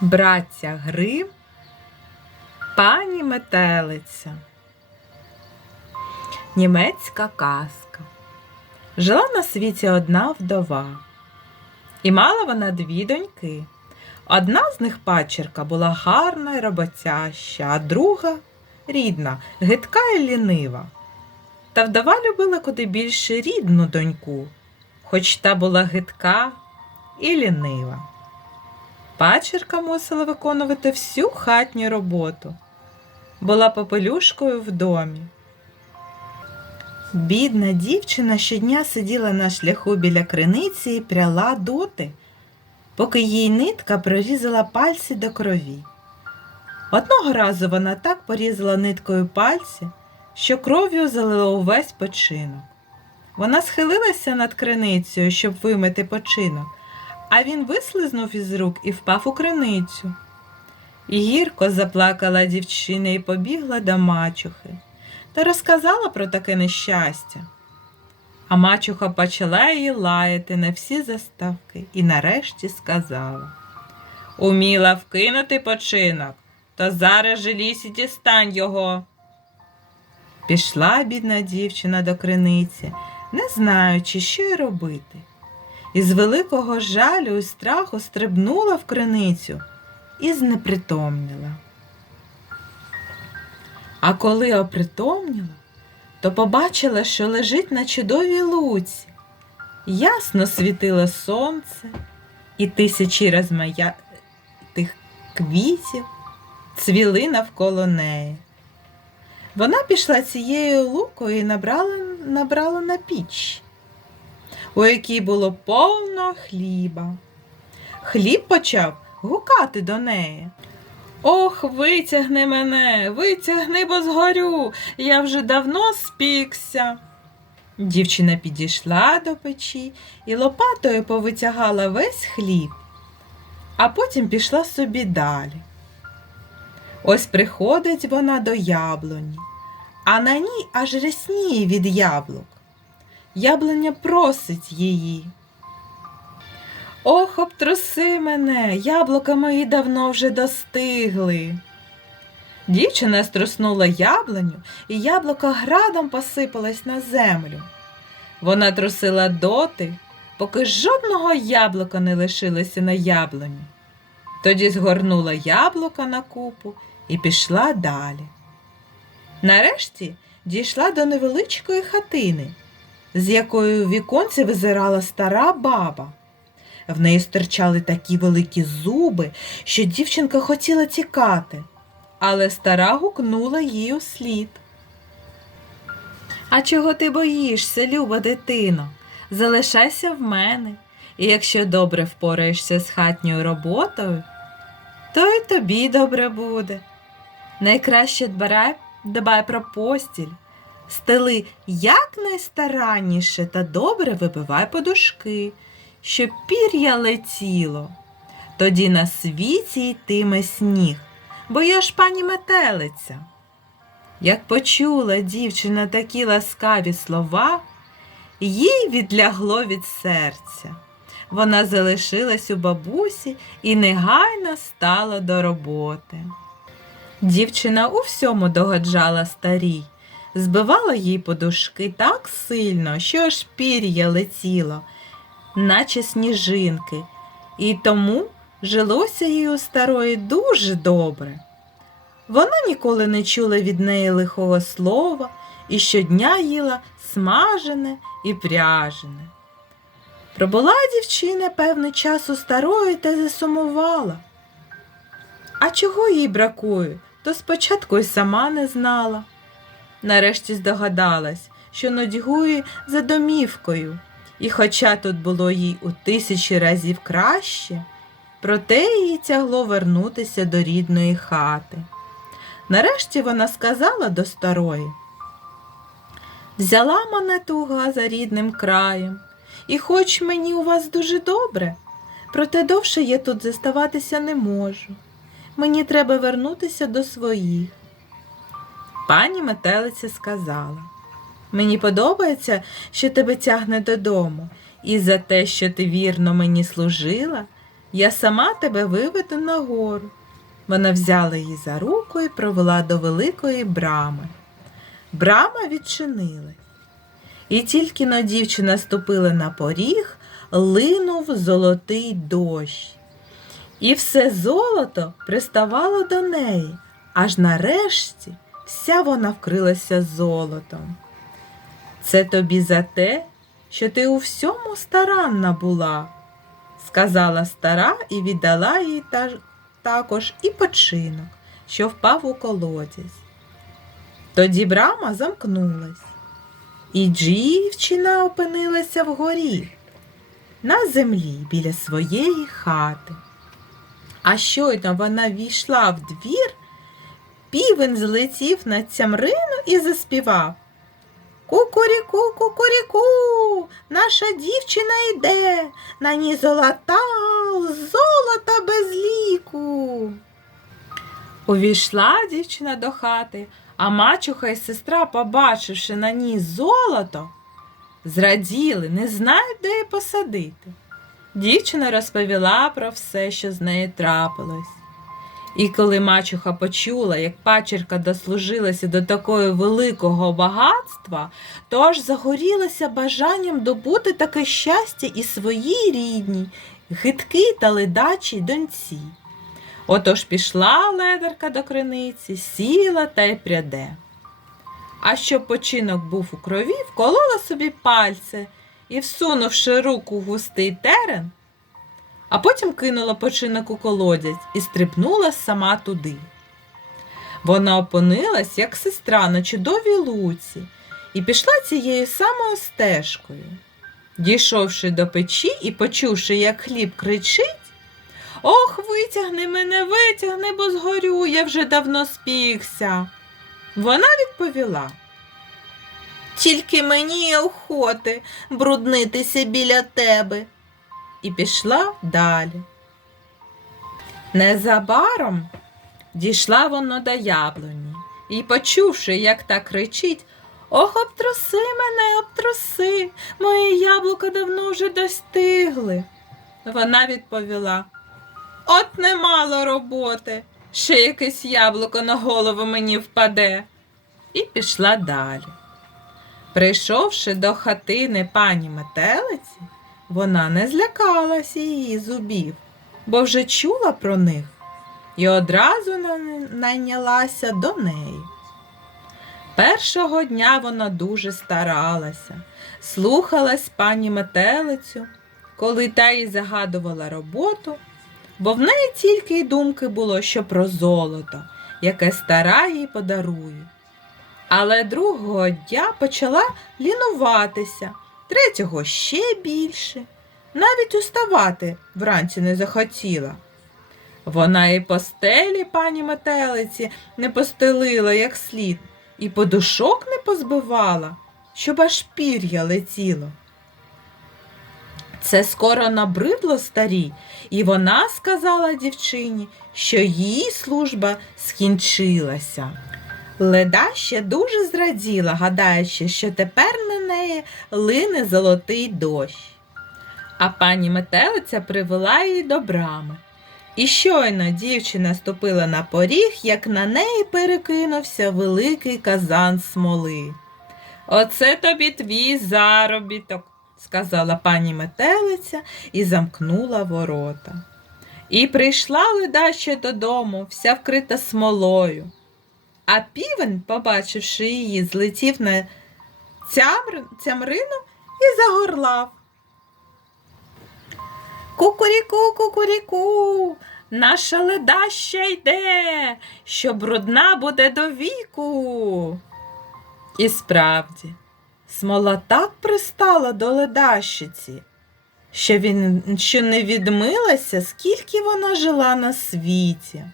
Браття Грим, пані метелиця. Німецька казка. Жила на світі одна вдова. І мала вона дві доньки. Одна з них пачерка була гарна й роботяща, а друга рідна, гидка й лінива. Та вдова любила куди більше рідну доньку, хоч та була гидка і лінива. Пачерка мусила виконувати всю хатню роботу. Була попелюшкою в домі. Бідна дівчина щодня сиділа на шляху біля криниці і пряла доти, поки їй нитка прорізала пальці до крові. Одного разу вона так порізала ниткою пальці, що кров'ю залила увесь починок. Вона схилилася над криницею, щоб вимити починок, а він вислизнув із рук і впав у криницю. Гірко заплакала дівчина і побігла до мачухи та розказала про таке нещастя. А мачуха почала її лаяти на всі заставки і нарешті сказала Уміла вкинути починок, то зараз же лісі дістань його. Пішла бідна дівчина до криниці, не знаючи, що й робити. І з великого жалю і страху стрибнула в криницю і знепритомніла. А коли опритомніла, то побачила, що лежить на чудовій луці. Ясно світило сонце, і тисячі розмаятих квітів цвіли навколо неї. Вона пішла цією лукою і набрала, набрала на піч, у якій було повно хліба. Хліб почав гукати до неї. Ох, витягни мене, витягни, бо згорю, я вже давно спікся. Дівчина підійшла до печі і лопатою повитягала весь хліб, а потім пішла собі далі. Ось приходить вона до яблуні, а на ній аж рясніє від яблук. Яблуня просить її. Ох, обтруси мене, яблука мої давно вже достигли. Дівчина струснула яблуню, і яблуко градом посипалось на землю. Вона трусила доти, поки жодного яблука не лишилося на яблуні. Тоді згорнула яблука на купу і пішла далі. Нарешті дійшла до невеличкої хатини, з якої у віконці визирала стара баба. В неї стирчали такі великі зуби, що дівчинка хотіла тікати, але стара гукнула їй у слід. А чого ти боїшся, люба дитино? Залишайся в мене, і якщо добре впораєшся з хатньою роботою, то й тобі добре буде. Найкраще дбай, дбай про постіль, стели якнайстаранніше та добре вибивай подушки щоб пір'я летіло. Тоді на світі йтиме сніг, бо я ж пані метелиця. Як почула дівчина такі ласкаві слова, їй відлягло від серця. Вона залишилась у бабусі і негайно стала до роботи. Дівчина у всьому догоджала старій, збивала їй подушки так сильно, що аж пір'я летіло наче сніжинки, і тому жилося їй у старої дуже добре. Вона ніколи не чула від неї лихого слова і щодня їла смажене і пряжене. Пробула дівчина певний час у старої та засумувала. А чого їй бракує, то спочатку й сама не знала. Нарешті здогадалась, що нудьгує за домівкою, і хоча тут було їй у тисячі разів краще, проте їй тягло вернутися до рідної хати. Нарешті вона сказала до старої Взяла мене туга за рідним краєм, і хоч мені у вас дуже добре, проте довше я тут заставатися не можу. Мені треба вернутися до своїх. Пані метелиця сказала Мені подобається, що тебе тягне додому, і за те, що ти вірно мені служила, Я сама тебе виведу нагору. Вона взяла її за руку і провела до великої брами. Брама відчинилась. І тільки но дівчина ступила на поріг, линув золотий дощ. І все золото приставало до неї, аж нарешті вся вона вкрилася золотом. Це тобі за те, що ти у всьому старанна була, сказала стара і віддала їй також і починок, що впав у колодязь. Тоді брама замкнулась, і дівчина опинилася вгорі, на землі біля своєї хати. А щойно вона війшла в двір, півень злетів на цямрину і заспівав. Кукуріку, кукуріку, наша дівчина йде, на ній золота, золота без ліку. Увійшла дівчина до хати, а мачуха і сестра, побачивши на ній золото, зраділи, не знають, де її посадити. Дівчина розповіла про все, що з нею трапилось. І коли мачуха почула, як пачерка дослужилася до такого великого багатства, то аж загорілася бажанням добути таке щастя і своїй рідній, хиткій та ледачій доньці. Отож пішла ледарка до криниці, сіла та й пряде. А щоб починок був у крові, вколола собі пальце і, всунувши руку в густий терен, а потім кинула починок у колодязь і стрибнула сама туди. Вона опинилась, як сестра на чудовій луці, і пішла цією самою стежкою. Дійшовши до печі і почувши, як хліб кричить, Ох, витягни мене, витягни, бо згорю, я вже давно спікся. Вона відповіла. Тільки мені охоти бруднитися біля тебе. І пішла далі. Незабаром дійшла вона до яблуні і, почувши, як та кричить, Ох, обтруси мене, обтруси, моє яблуко давно вже достигли. Вона відповіла От немало роботи, ще якесь яблуко на голову мені впаде. І пішла далі. Прийшовши до хатини пані метелиці, вона не злякалася її зубів, бо вже чула про них і одразу найнялася до неї. Першого дня вона дуже старалася, слухалась пані метелицю, коли та їй загадувала роботу, бо в неї тільки й думки було, що про золото, яке стара їй подарує. Але другого дня почала лінуватися, третього ще більше. Навіть уставати вранці не захотіла. Вона і постелі пані метелиці не постелила як слід, і подушок не позбивала, щоб аж пір'я летіло. Це скоро набридло старій, і вона сказала дівчині, що її служба скінчилася. Леда ще дуже зраділа, гадаючи, що тепер на неї лине золотий дощ. А пані метелиця привела її до брами. І щойно дівчина ступила на поріг, як на неї перекинувся великий казан смоли. Оце тобі твій заробіток, сказала пані метелиця і замкнула ворота. І прийшла леда ще додому, вся вкрита смолою. А півень, побачивши її, злетів на цямр... цямрину і загорлав. Кукуріку, кукуріку, наша леда ще йде, що брудна буде до віку. І справді, смола так пристала до ледащиці, що, він, що не відмилася, скільки вона жила на світі.